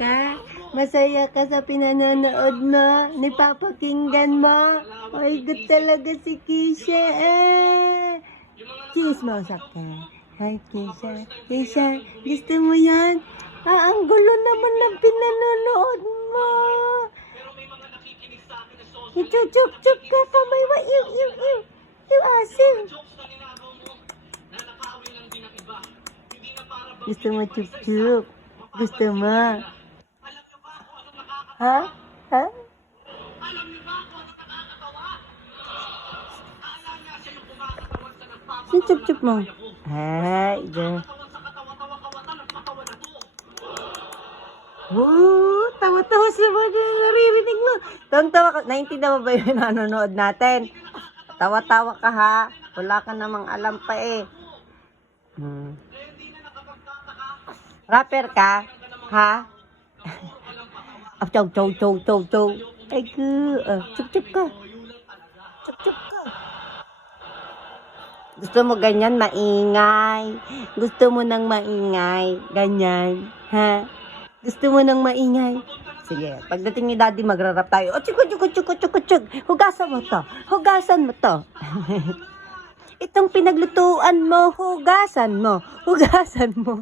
ka? Masaya ka sa pinanonood mo? Napapakinggan mo? Ay, good talaga si Kisha eh. Chismosa ka. Hi, Kisha. Kisha, gusto mo yan? Ah, ang gulo naman ng pinanonood mo. Ichuchup-chup ka kamay mo. Ew, ew, ew. Ew, asim. Gusto mo chup-chup? Gusto mo? Ha? Ha? Sino chup-chup mo? Ay, dyan. Tawa-tawa siya ba dyan? Naririnig mo. Tawa ka. Naintindihan mo ba yung nanonood natin? Tawa-tawa ka ha. Wala ka namang alam pa eh. Rapper ka? Ha? Chow, chow, chow, chow, chow. Ay, chup-chup ka. Chup-chup ka. Gusto mo ganyan, maingay. Gusto mo nang maingay. Ganyan. Ha? Gusto mo nang maingay. Sige, pagdating ni Daddy, magrarap tayo. O, tsuk, tsuk, tsuk, tsuk, tsuk. Hugasan mo to. Hugasan mo to. Itong pinaglutuan mo, hugasan mo. Hugasan mo.